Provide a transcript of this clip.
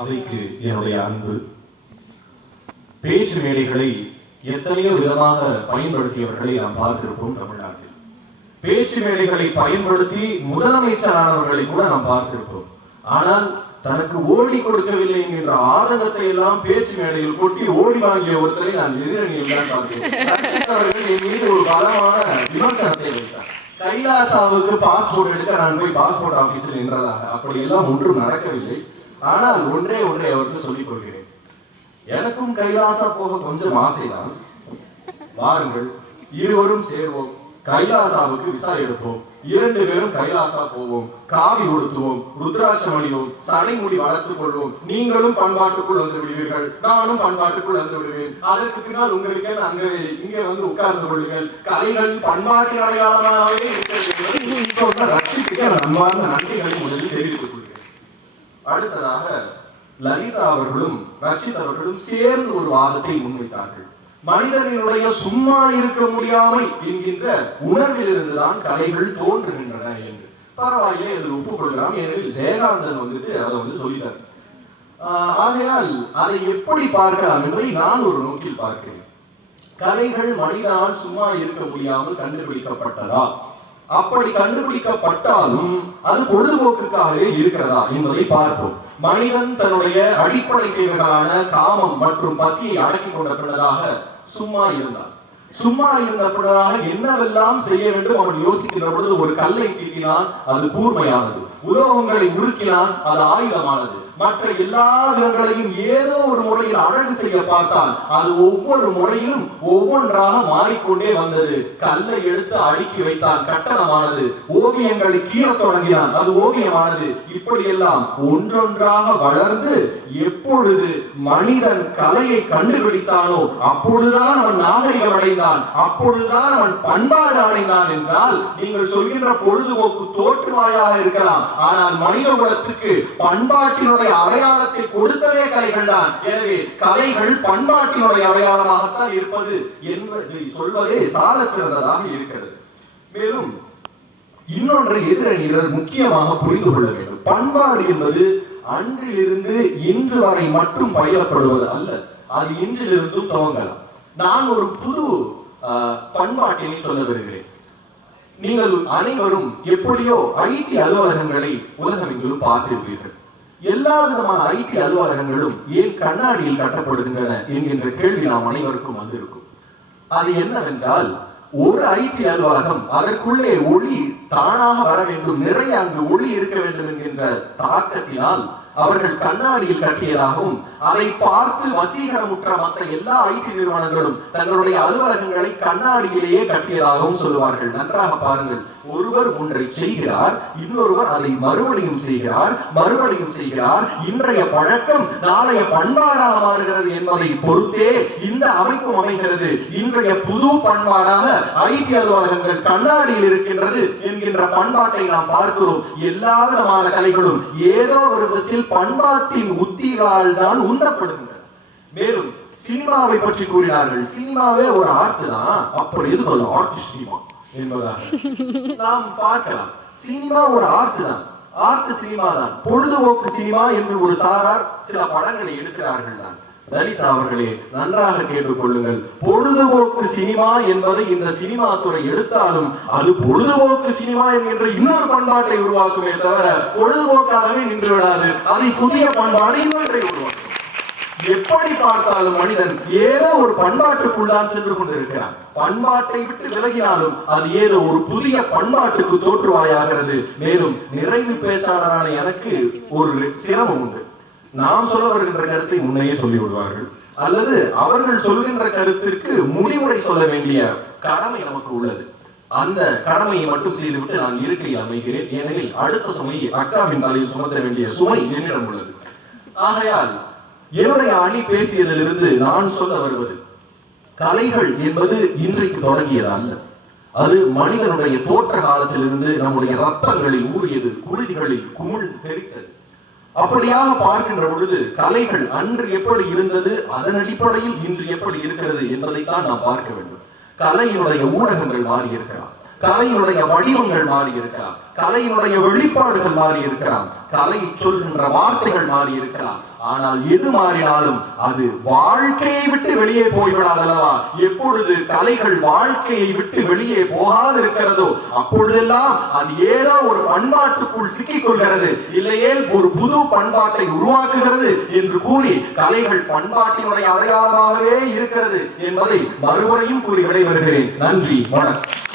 அவைக்கு என்னுடைய அன்பு. பேச்சு மேடைகளை எத்தனையோ விதமாக பயன்படுத்தியவர்களை நாம் பார்த்திருப்போம் தமிழ்நாட்டில். பேச்சு மேடைகளை பயன்படுத்தி முதலமைச்சரானவர்களை கூட நாம் பார்த்திருப்போம். ஆனால் தனக்கு ஓடி கொடுக்கவில்லை என்கின்ற ஆதங்கத்தை எல்லாம் பேச்சு மேடையில் கொட்டி ஓடி வாங்கிய ஒருத்தரை நான் எதிரணியில் தான் பார்க்கிறேன். அவர்கள் என் மீது ஒரு பலமான விமர்சனத்தை வைத்தார். கைலாசாவுக்கு பாஸ்போர்ட் எடுக்க நான் போய் பாஸ்போர்ட் ஆபீஸில் நின்றதாக. அப்படி எல்லாம் ஒன்றும் நடக்கவில்லை. ஆனால் ஒன்றே ஒன்றை அவருக்கு சொல்லிக் கொள்கிறேன். எனக்கும் கைலாசா போக கொஞ்சம் ஆசைதான். வாருங்கள் இருவரும் சேர்வோம். கைலாசாவுக்கு விசா எடுப்போம். இரண்டு பேரும் கைலாசா போவோம். காவி உடுத்துவோம் ருத்ராட்சம் அணிவோம் சடைமுடி வளர்த்துக் கொள்வோம். நீங்களும் பண்பாட்டுக்குள் வந்து விடுவீர்கள். நானும் பண்பாட்டுக்குள் வந்து விடுவேன். அதற்கு பின்னால் உங்களுக்கு அங்கே இங்கே வந்து உட்கார்ந்து கொள்ளுங்கள். கலைகள் பண்பாட்டின் அடையாளமாகவே இருக்கிறது என்பதை நான் நன்றிகளை முதலில் தெரிவித்துக் அடுத்ததாக லலிதா அவர்களும் ரச்சித் அவர்களும் சேர்ந்து ஒரு வாதத்தை முன்வைத்தார்கள். மனிதனினுடைய சும்மா இருக்க முடியாமை என்கின்ற உணர்வில் இருந்துதான் கலைகள் தோன்றுகின்றன என்று. பரவாயில்லை அதில் ஒப்புக்கொள்ளலாம் ஏனெனில் ஜெயகாந்தன் வந்துட்டு அதை வந்து சொல்லிட்டார். ஆஹ் ஆகையால் அதை எப்படி பார்க்கலாம் என்பதை நான் ஒரு நோக்கில் பார்க்கிறேன். கலைகள் மனிதனால் சும்மா இருக்க முடியாமல் கண்டுபிடிக்கப்பட்டதா? அப்படி கண்டுபிடிக்கப்பட்டாலும் அது பொழுதுபோக்குக்காகவே இருக்கிறதா என்பதை பார்ப்போம். மனிதன் தன்னுடைய அடிப்படை தேவைகளான காமம் மற்றும் பசியை அடக்கி கொண்ட பின்னதாக சும்மா இருந்தான். சும்மா இருந்த என்னவெல்லாம் செய்ய வேண்டும் அவன் யோசிக்கின்ற பொழுது ஒரு கல்லை தீட்டினான் அது கூர்மையானது. உலோகங்களை உருக்கினான் அது ஆயுதமானது. மற்ற எல்லா விதங்களையும் ஏதோ ஒரு முறையில் அழகு செய்ய பார்த்தால் அது ஒவ்வொரு முறையிலும் ஒவ்வொன்றாக மாறிக்கொண்டே வந்தது. கல்லை எடுத்து அடுக்கி வைத்தான் கட்டணமானது. ஓவியங்களை கீழ தொடங்கினான் அது ஓவியமானது. இப்படியெல்லாம் ஒன்றொன்றாக வளர்ந்து எப்பொழுது மனிதன் கலையை கண்டுபிடித்தானோ அப்பொழுதுதான் அவன் நாகரிகம் அடைந்தான் அடைந்தான். அப்பொழுதுதான் அவன் பண்பாடு அடைந்தான் என்றால் நீங்கள் சொல்கின்ற பொழுதுபோக்கு தோற்றுவாயாக இருக்கலாம். ஆனால் மனித குலத்துக்கு பண்பாட்டினுடைய அடையாளத்தை கொடுத்ததே கலைகள் தான் எனவே கலைகள் பண்பாட்டினுடைய அடையாளமாகத்தான் இருப்பது என்பதை சொல்வதே சால சிறந்ததாக இருக்கிறது. மேலும் இன்னொன்றை எதிரணியர் முக்கியமாக புரிந்து கொள்ள வேண்டும். பண்பாடு என்பது அன்றிலிருந்து இன்று வரை மட்டும் பயிலப்படுவது அல்ல. அது இன்றிலிருந்தும் துவங்கலாம். நான் ஒரு புது பண்பாட்டினை சொல்ல வருகிறேன் நீங்கள் அனைவரும் எப்படியோ ஐடி அலுவலகங்களை உலகமெங்கிலும் பார்த்திருப்பீர்கள். எல்லா விதமான ஐடி அலுவலகங்களும் ஏன் கண்ணாடியில் கட்டப்படுகின்றன என்கின்ற கேள்வி நாம் அனைவருக்கும் வந்திருக்கும். அது என்னவென்றால் ஒரு ஐடி அலுவலகம் அதற்குள்ளே ஒளி தானாக வர வேண்டும் நிறைய அங்கு ஒளி இருக்க வேண்டும் என்கின்ற தாக்கத்தினால் அவர்கள் கண்ணாடியில் கட்டியதாகவும் அதை பார்த்து வசீகரமுற்ற மற்ற எல்லா ஐடி நிறுவனங்களும் தங்களுடைய அலுவலகங்களை கண்ணாடியிலேயே கட்டியதாகவும் சொல்லுவார்கள். நன்றாக பாருங்கள். ஒருவர் ஒன்றை செய்கிறார் இன்னொருவர் அதை மறுபடியும் செய்கிறார் மறுபடியும் செய்கிறார். இன்றைய பழக்கம் நாளைய பண்பாடாக மாறுகிறது என்பதை பொறுத்தே இந்த அமைப்பும் அமைகிறது. இன்றைய புது பண்பாடாக ஐடி அலுவலகங்கள் கண்ணாடியில் இருக்கின்றது என்கின்ற பண்பாட்டை நாம் பார்க்கிறோம். எல்லா விதமான கலைகளும் ஏதோ ஒரு விதத்தில் பண்பாட்டின் உத்திகளால் தான் உந்தப்படுகின்றன. மேலும் சினிமாவை பற்றி கூறினார்கள். சினிமாவே ஒரு ஆர்ட் தான் அப்புறம் எதுக்கு அது ஆர்ட் சினிமா என்பதாக நாம் பார்க்கலாம். சினிமா ஒரு ஆர்ட் தான் ஆர்ட் சினிமா தான். பொழுதுபோக்கு சினிமா என்று ஒரு சாரார் சில படங்களை எடுக்கிறார்கள் தான். லலிதா அவர்களே நன்றாக கேட்டுக்கொள்ளுங்கள். பொழுதுபோக்கு சினிமா என்பதை இந்த சினிமா துறை எடுத்தாலும் அது பொழுதுபோக்கு சினிமா என்கின்ற இன்னொரு பண்பாட்டை உருவாக்குமே தவிர பொழுதுபோக்காகவே நின்று விடாது. அதை புதிய பண்பாடு இன்னொன்றை உருவாக்கும். எப்படி பார்த்தாலும் மனிதன் ஏதோ ஒரு பண்பாட்டுக்குள்ளான் சென்று கொண்டிருக்கிறான். பண்பாட்டை விட்டு விலகினாலும் அது ஏதோ ஒரு புதிய பண்பாட்டுக்கு தோற்றுவாயாகிறது. மேலும் நிறைவு பேச்சாளரான எனக்கு ஒரு சிரமம் உண்டு. நாம் சொல்ல வருகின்ற கருத்தை முன்னையே சொல்லி விடுவார்கள் அல்லது அவர்கள் சொல்கின்ற கருத்திற்கு முடிவுரை சொல்ல வேண்டிய கடமை நமக்கு உள்ளது. அந்த கடமையை மட்டும் செய்துவிட்டு நான் இருக்கையில் அமைகிறேன். ஏனெனில் அடுத்த சுமை அக்காவின் தலையில் சுமத்த வேண்டிய சுமை என்னிடம் உள்ளது. ஆகையால் என்னுடைய அணி பேசியதிலிருந்து நான் சொல்ல வருவது கலைகள் என்பது இன்றைக்கு தொடங்கியது அல்ல அது மனிதனுடைய தோற்ற காலத்திலிருந்து நம்முடைய ரத்தங்களில் ஊறியது குருதிகளில் குமிழ் தெரித்தது அப்படியாக பார்க்கின்ற பொழுது கலைகள் அன்று எப்படி இருந்தது அதன் அடிப்படையில் இன்று எப்படி இருக்கிறது என்பதைத்தான் நாம் பார்க்க வேண்டும். கலையினுடைய ஊடகங்கள் மாறி இருக்கலாம். கலையினுடைய வடிவங்கள் மாறி இருக்கலாம். கலையினுடைய வெளிப்பாடுகள் மாறி இருக்கலாம். கலை சொல்கின்ற வார்த்தைகள் மாறி இருக்கலாம். ஆனால் எது மாறினாலும் அது வாழ்க்கையை விட்டு வெளியே போய்விடாதல்லவா எப்பொழுது கலைகள் வாழ்க்கையை விட்டு வெளியே போகாது இருக்கிறதோ அப்பொழுதெல்லாம் அது ஏதோ ஒரு பண்பாட்டுக்குள் சிக்கிக் கொள்கிறது இல்லையே ஒரு புது பண்பாட்டை உருவாக்குகிறது என்று கூறி கலைகள் பண்பாட்டினுடைய அடையாளமாகவே இருக்கிறது என்பதை மறுபடியும் கூறி விடைபெறுகிறேன். நன்றி. வணக்கம்.